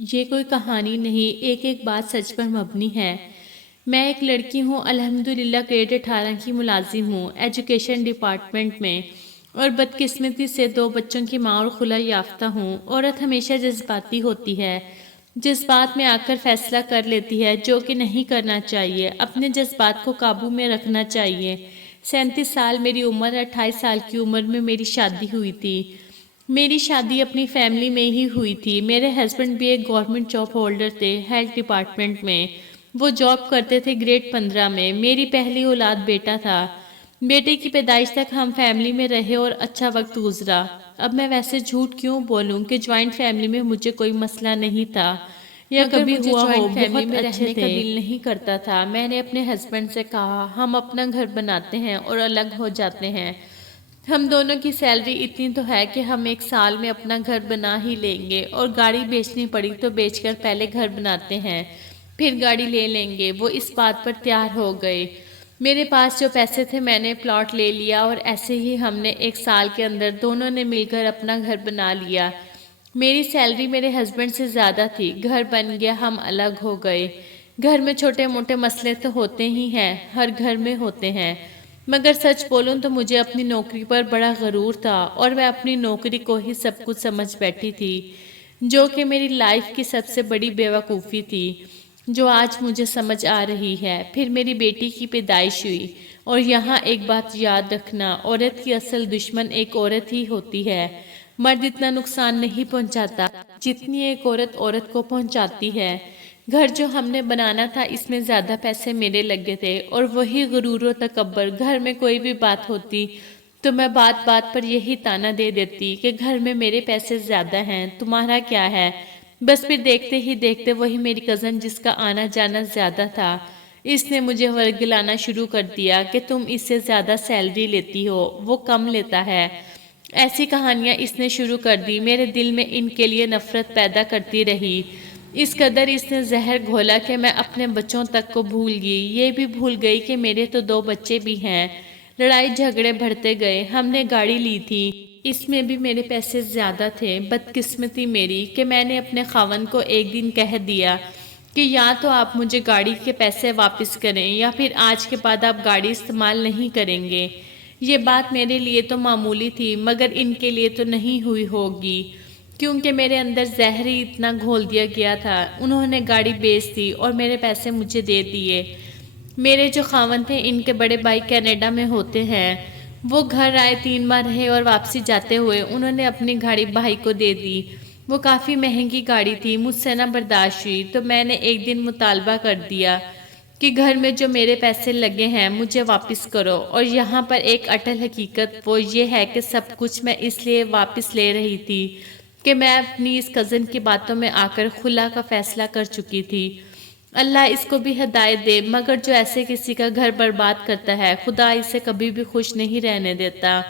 یہ کوئی کہانی نہیں، ایک ایک بات سچ پر مبنی ہے۔ میں ایک لڑکی ہوں، الحمدللہ گریڈ 18 کی ملازم ہوں ایجوکیشن ڈپارٹمنٹ میں، اور بدقسمتی سے 2 بچوں کی ماں اور خلا یافتہ ہوں۔ عورت ہمیشہ جذباتی ہوتی ہے، جذبات میں آ کر فیصلہ کر لیتی ہے جو کہ نہیں کرنا چاہیے، اپنے جذبات کو قابو میں رکھنا چاہیے۔ 37 سال میری عمر، 28 سال کی عمر میں میری شادی ہوئی تھی۔ میری شادی اپنی فیملی میں ہی ہوئی تھی۔ میرے ہسبینڈ بھی ایک گورنمنٹ جاب ہولڈر تھے ہیلتھ ڈپارٹمنٹ میں، وہ جاب کرتے تھے گریڈ 15 میں۔ میری پہلی اولاد بیٹا تھا۔ بیٹے کی پیدائش تک ہم فیملی میں رہے اور اچھا وقت گزرا۔ اب میں ویسے جھوٹ کیوں بولوں کہ جوائنٹ فیملی میں مجھے کوئی مسئلہ نہیں تھا، یا کبھی ہوا ہو، بہت اچھے تھے، دل نہیں کرتا تھا۔ میں نے اپنے ہسبینڈ سے کہا ہم اپنا گھر بناتے ہیں اور الگ ہو جاتے ہیں، ہم دونوں کی سیلری اتنی تو ہے کہ ہم 1 سال میں اپنا گھر بنا ہی لیں گے، اور گاڑی بیچنی پڑی تو بیچ کر پہلے گھر بناتے ہیں، پھر گاڑی لے لیں گے۔ وہ اس بات پر تیار ہو گئے۔ میرے پاس جو پیسے تھے میں نے پلاٹ لے لیا، اور ایسے ہی ہم نے 1 سال کے اندر دونوں نے مل کر اپنا گھر بنا لیا۔ میری سیلری میرے ہسبینڈ سے زیادہ تھی، گھر بن گیا، ہم الگ ہو گئے۔ گھر میں چھوٹے موٹے مسئلے تو ہوتے ہی ہیں، ہر گھر میں ہوتے ہیں، مگر سچ بولوں تو مجھے اپنی نوکری پر بڑا غرور تھا، اور میں اپنی نوکری کو ہی سب کچھ سمجھ بیٹھی تھی، جو کہ میری لائف کی سب سے بڑی بیوقوفی تھی، جو آج مجھے سمجھ آ رہی ہے۔ پھر میری بیٹی کی پیدائش ہوئی، اور یہاں ایک بات یاد رکھنا، عورت کی اصل دشمن ایک عورت ہی ہوتی ہے۔ مرد اتنا نقصان نہیں پہنچاتا جتنی ایک عورت کو پہنچاتی ہے۔ گھر جو ہم نے بنانا تھا اس میں زیادہ پیسے میرے لگے تھے، اور وہی غرور و تکبر، گھر میں کوئی بھی بات ہوتی تو میں بات بات پر یہی طعنہ دے دیتی کہ گھر میں میرے پیسے زیادہ ہیں، تمہارا کیا ہے؟ بس پھر دیکھتے ہی دیکھتے وہی میری کزن جس کا آنا جانا زیادہ تھا، اس نے مجھے ورگلانا شروع کر دیا کہ تم اس سے زیادہ سیلری لیتی ہو، وہ کم لیتا ہے۔ ایسی کہانیاں اس نے شروع کر دی۔ میرے دل میں ان کے لیے نفرت پیدا کرتی رہی۔ اس قدر اس نے زہر گھولا کہ میں اپنے بچوں تک کو بھول گئی، یہ بھی بھول گئی کہ میرے تو 2 بچے بھی ہیں۔ لڑائی جھگڑے بڑھتے گئے۔ ہم نے گاڑی لی تھی، اس میں بھی میرے پیسے زیادہ تھے۔ بدقسمتی میری کہ میں نے اپنے خاوند کو ایک دن کہہ دیا کہ یا تو آپ مجھے گاڑی کے پیسے واپس کریں، یا پھر آج کے بعد آپ گاڑی استعمال نہیں کریں گے۔ یہ بات میرے لیے تو معمولی تھی، مگر ان کے لیے تو نہیں ہوئی ہوگی، کیونکہ میرے اندر زہر ہی اتنا گھول دیا گیا تھا۔ انہوں نے گاڑی بیچ دی اور میرے پیسے مجھے دے دیے۔ میرے جو خاوند تھے ان کے بڑے بھائی کینیڈا میں ہوتے ہیں، وہ گھر آئے، 3 ماہ رہے، اور واپسی جاتے ہوئے انہوں نے اپنی گاڑی بھائی کو دے دی۔ وہ کافی مہنگی گاڑی تھی، مجھ سے نہ برداشت ہوئی، تو میں نے ایک دن مطالبہ کر دیا کہ گھر میں جو میرے پیسے لگے ہیں مجھے واپس کرو۔ اور یہاں پر ایک اٹل حقیقت وہ یہ ہے کہ سب کچھ میں اس لیے واپس لے رہی تھی کہ میں اپنی اس کزن کی باتوں میں آ کر خلا کا فیصلہ کر چکی تھی۔ اللہ اس کو بھی ہدایت دے، مگر جو ایسے کسی کا گھر برباد کرتا ہے خدا اسے کبھی بھی خوش نہیں رہنے دیتا۔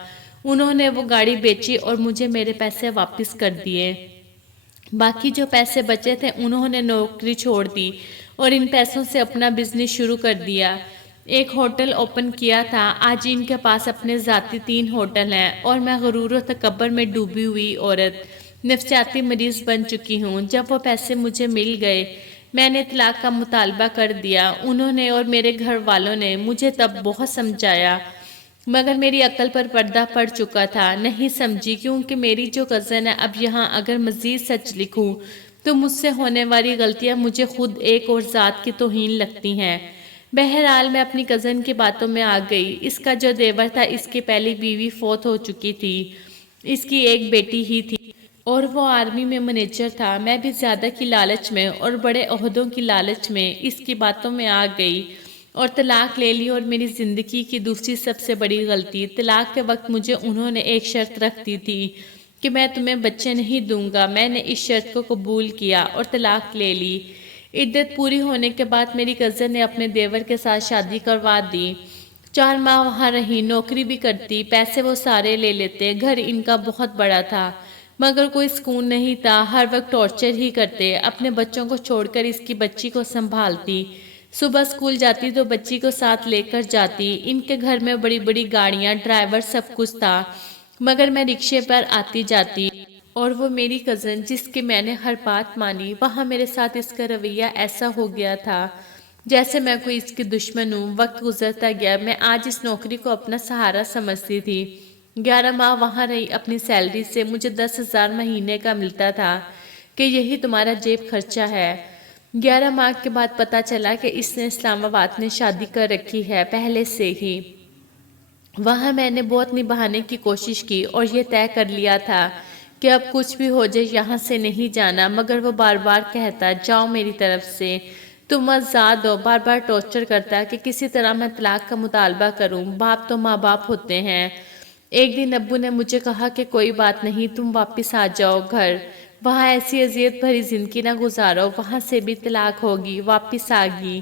انہوں نے وہ گاڑی بیچی اور مجھے میرے پیسے واپس کر دیے۔ باقی جو پیسے بچے تھے انہوں نے نوکری چھوڑ دی اور ان پیسوں سے اپنا بزنس شروع کر دیا۔ ایک ہوٹل اوپن کیا تھا، آج ان کے پاس اپنے ذاتی 3 ہوٹل ہیں، اور میں غرور و تکبر میں ڈوبی ہوئی عورت نفسیاتی مریض بن چکی ہوں۔ جب وہ پیسے مجھے مل گئے میں نے طلاق کا مطالبہ کر دیا۔ انہوں نے اور میرے گھر والوں نے مجھے تب بہت سمجھایا، مگر میری عقل پر پردہ پڑ چکا تھا، نہیں سمجھی، کیونکہ میری جو کزن ہے، اب یہاں اگر مزید سچ لکھوں تو مجھ سے ہونے والی غلطیاں مجھے خود ایک اور ذات کی توہین لگتی ہیں۔ بہرحال میں اپنی کزن کی باتوں میں آ گئی۔ اس کا جو دیور تھا اس کی پہلی بیوی فوت ہو چکی تھی، اس کی ایک بیٹی ہی تھی، اور وہ آرمی میں منیجر تھا۔ میں بھی زیادہ کی لالچ میں اور بڑے عہدوں کی لالچ میں اس کی باتوں میں آ گئی اور طلاق لے لی۔ اور میری زندگی کی دوسری سب سے بڑی غلطی، طلاق کے وقت مجھے انہوں نے ایک شرط رکھ دی تھی کہ میں تمہیں بچے نہیں دوں گا۔ میں نے اس شرط کو قبول کیا اور طلاق لے لی۔ عدت پوری ہونے کے بعد میری کزن نے اپنے دیور کے ساتھ شادی کروا دی۔ 4 ماہ وہاں رہی، نوکری بھی کرتی، پیسے وہ سارے لے لیتے، گھر ان کا بہت بڑا تھا، مگر کوئی سکون نہیں تھا، ہر وقت ٹارچر ہی کرتے۔ اپنے بچوں کو چھوڑ کر اس کی بچی کو سنبھالتی، صبح اسکول جاتی تو بچی کو ساتھ لے کر جاتی۔ ان کے گھر میں بڑی بڑی گاڑیاں، ڈرائیور، سب کچھ تھا، مگر میں رکشے پر آتی جاتی اور وہ میری کزن جس کی میں نے ہر بات مانی، وہاں میرے ساتھ اس کا رویہ ایسا ہو گیا تھا جیسے میں کوئی اس کی دشمن ہوں۔ وقت گزرتا گیا، میں آج اس نوکری کو اپنا سہارا سمجھتی تھی۔ 11 ماہ وہاں رہی، اپنی سیلری سے مجھے 10,000 مہینے کا ملتا تھا کہ یہی تمہارا جیب خرچہ ہے۔ 11 ماہ کے بعد پتا چلا کہ اس نے اسلام آباد میں شادی کر رکھی ہے پہلے سے ہی۔ وہاں میں نے بہت نبھانے کی کوشش کی اور یہ طے کر لیا تھا کہ اب کچھ بھی ہو جائے یہاں سے نہیں جانا، مگر وہ بار بار کہتا جاؤ میری طرف سے، تم آزاد ہو، بار بار ٹارچر کرتا کہ کسی طرح میں طلاق کا مطالبہ کروں۔ باپ تو ماں باپ ہوتے ہیں۔ ایک دن ابو نے مجھے کہا کہ کوئی بات نہیں، تم واپس آ جاؤ گھر، وہاں ایسی اذیت بھری زندگی نہ گزارو، وہاں سے بھی طلاق ہوگی۔ واپس آ گئی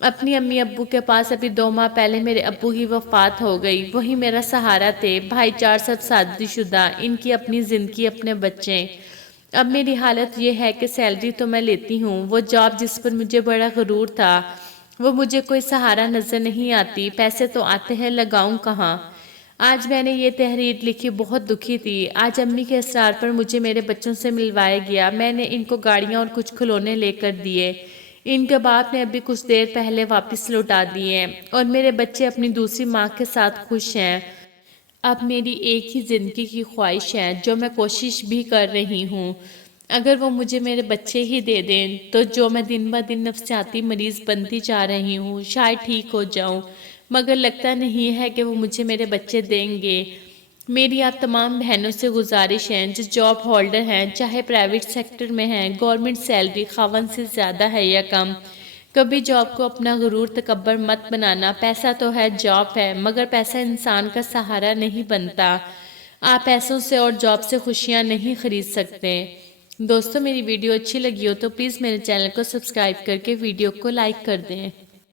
اپنی امی ابو کے پاس۔ ابھی 2 ماہ پہلے میرے ابو کی وفات ہو گئی، وہی میرا سہارا تھے۔ بھائی 4 سب شادی شدہ، ان کی اپنی زندگی، اپنے بچے۔ اب میری حالت یہ ہے کہ سیلری تو میں لیتی ہوں، وہ جاب جس پر مجھے بڑا غرور تھا وہ مجھے کوئی سہارا نظر نہیں آتی، پیسے تو آتے ہیں، لگاؤں کہاں؟ آج میں نے یہ تحریر لکھی، بہت دکھی تھی۔ آج امی کے اصرار پر مجھے میرے بچوں سے ملوایا گیا، میں نے ان کو گاڑیاں اور کچھ کھلونے لے کر دیے، ان کے باپ نے ابھی کچھ دیر پہلے واپس لوٹا دیے، اور میرے بچے اپنی دوسری ماں کے ساتھ خوش ہیں۔ اب میری ایک ہی زندگی کی خواہش ہے جو میں کوشش بھی کر رہی ہوں، اگر وہ مجھے میرے بچے ہی دے دیں تو جو میں دن بہ دن نفسیاتی مریض بنتی جا رہی ہوں شاید ٹھیک ہو جاؤں، مگر لگتا نہیں ہے کہ وہ مجھے میرے بچے دیں گے۔ میری آپ تمام بہنوں سے گزارش ہے جو جاب ہولڈر ہیں، چاہے پرائیویٹ سیکٹر میں ہیں، گورنمنٹ سیلری خاوند سے زیادہ ہے یا کم، کبھی جاب کو اپنا غرور تکبر مت بنانا۔ پیسہ تو ہے، جاب ہے، مگر پیسہ انسان کا سہارا نہیں بنتا۔ آپ پیسوں سے اور جاب سے خوشیاں نہیں خرید سکتے۔ دوستو میری ویڈیو اچھی لگی ہو تو پلیز میرے چینل کو سبسکرائب کر کے ویڈیو کو لائک کر دیں۔